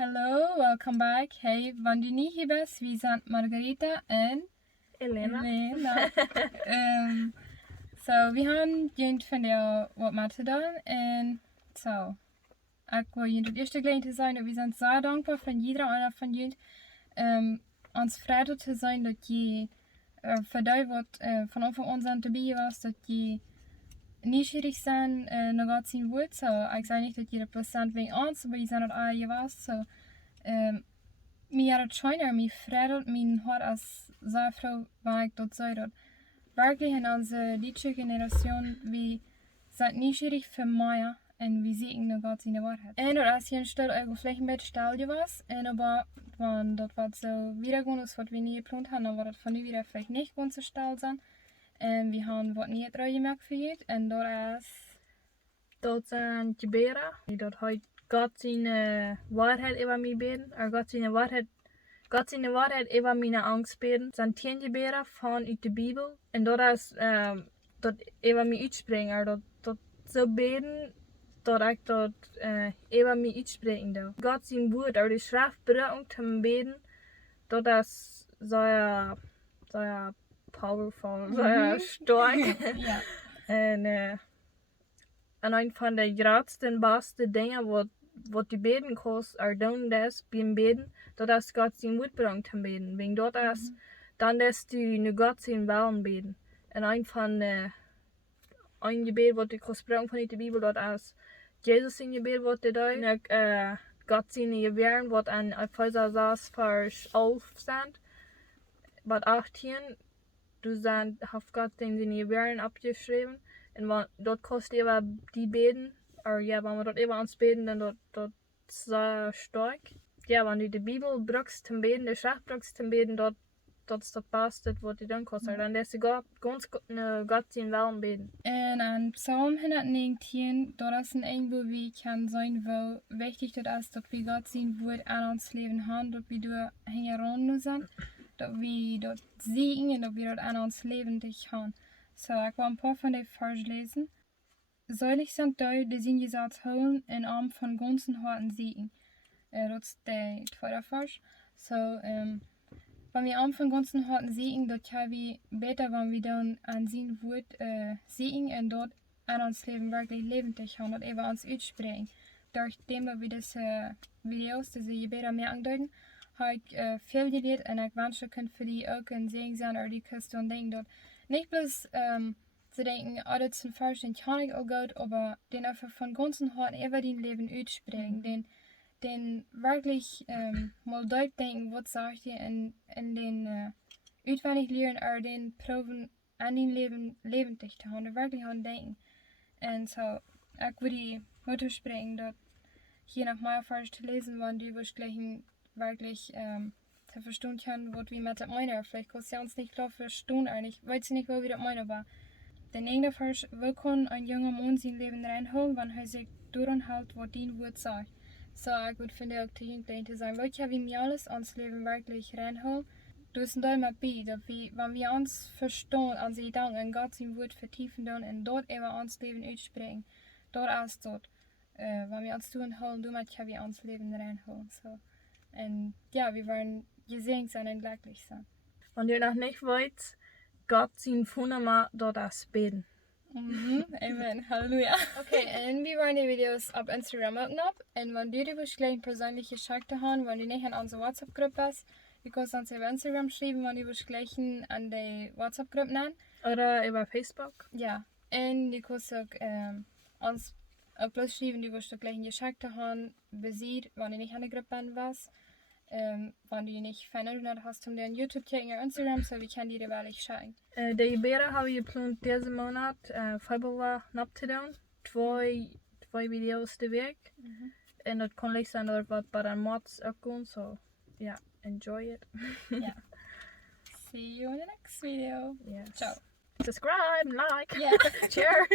Hallo, welcome back. Hey, wanneer je niet hier bent, we zijn Margarita en Elena. So, we gaan jullie van jou wat mee te doen. En zo, ik wil jullie het eerste geleden te zijn. We zijn zo dankbaar van iedereen van jullie. Ons vrede te zijn dat je voor jou wat van Anfang an zijn te bieden was. Dat je nieuwsgierig zijn naar wat zien wordt. So, ik zei niet dat je de procent wegen ons, maar je zijn het al je was. So, mir het schijner, mir vrede, mijn hart als vrouw, waar ik dat zei dat wirklich in onze liedje generatie, wie zijn nieuwsgierig voor mij en wie zien nog wat in de waarheid. En dat als je een stel eigenlijk vielleicht een beetje stel was, en aber van dat wat zo weer gewoon is wat we niet gepland hadden, dan wordt het van nu weer vielleicht niet gewoon zo stel zijn. En we hebben wat niet eruit gemerkt voor je, en dat is... Dat zijn geberen. Dat hij God zijn waarheid over mij beden. Er God zijn waarheid over mijn angst beden. Dat zijn 10 geberen vanuit de Bijbel. En dat is dat over mij uitspreken. Dat zo beden dat ik dat over mij uitspreken doe. God zijn woord, er de schrift gebruiken te beden. Dat is zo powerful, zo sterk. Ja. En een van de grootste en beste dingen wat je beden kost, er doen is bij beden, dat is God zijn woord brengt te beden. Wegen dat is, dan is du nu God zijn willen beden. En een van de een gebed wat ik gesproken van de Bijbel, dat is Jezus zijn gebed wat hij doet. En God zijn gebeden wat aan Epheser 6 vers 11 staat. Wat 18, dus dan heeft God zijn gebeden opgeschreven. En dat kost even die beden, or ja, wanneer we dat even ons beden, dan dat zo sterk. Ja, wanneer de Bijbel brukt te beden, de schrift brukt te beden, dat is dat beste wat je dan kost. Dan is God zijn wel beden. En aan Psalm 119, dat is een engel wie kan zijn wel wichtig dat is dat we God zijn woord aan ons leven hebben, dat we door hingen rond zijn, dat we dat zien en dat we dat aan ons leven dicht gaan. So, ik wil een paar van die vers lezen. Selig sind die, die zijn gezet houden en arm van ganzen harten zien. Dat is de tweede vers. So, wenn wir arm von ganzen harten zien, dat gaan we beter, wenn wir dan aan zijn woord zien en dort aan ons leven wirklich levendig gaan, dat even ons uitspreken. Door dat we deze video's, deze gebeden meer aanduiden, heb ik veel geleerd en ik wens dat voor die ook een zegen zijn, or die kunnen dan denken dat nicht bloß zu denken, oh, das ist ein Vers, den kann ich auch gut, aber den einfach von ganzem Herzen über dein Leben aussprechen, den wirklich mal durchdenken, was sagt ihr, in den uitwendig leren, er den proben an dein Leben lebendig zu haben, wirklich an denken. Und so, ich würde Mutter sprechen, dass je nach meiner Vers zu lesen, wann die wirklich zu verstehen können, was wir mit dem meinen. Vielleicht kannst du uns nicht klar verstehen, ich weiß nicht, wo wir das meinen, aber der nächste Vers, wie kann ein junger Mann sein Leben reinholen, wenn er sich daran hält, was dein Wort sagt. So, ich würde finde auch die Jüngling zu sagen, welche wie wir alles ans Leben wirklich reinholen, du sind da mit bei, dass wir, wenn wir uns verstehen, an sie Gedanken, an Gott sein Wort vertiefen und dort eben ans Leben aussprechen, dort als dort. Wenn wir uns tun holen, du mit wir ans Leben reinholen. So. Und ja, wir wollen gesegnet sein und glücklich sein. Und ihr noch nicht wollt, Gott sein Fundament dort das beten. Amen, Halleluja. Okay, en we waren die video's op Instagram ook op. En wanneer jullie waarschijnlijk persoonlijke Geschichten haben, wanneer je niet in onze WhatsApp-groep is, je kunt ons op Instagram schrijven, wanneer je waarschijnlijk aan de WhatsApp-groep nemen. Oder über Facebook. Ja, en je kunt ook ons op plus schrijven, die waarschijnlijk Geschichten haben, besiegt, wanneer je niet aan de groep bent was. Wanneer je niet fijn internet hast, om den YouTube te kijken, Instagram, so we kunnen die er wel eens schicken. De gebeden hebben we gepland deze maand, Februar, op te doen. Twee video's de week. En dat kan licht zijn door wat bij de mods ook doen, so ja, enjoy it. Yeah. See you in the next video. Yes. Ciao. Subscribe, like, Yeah. share.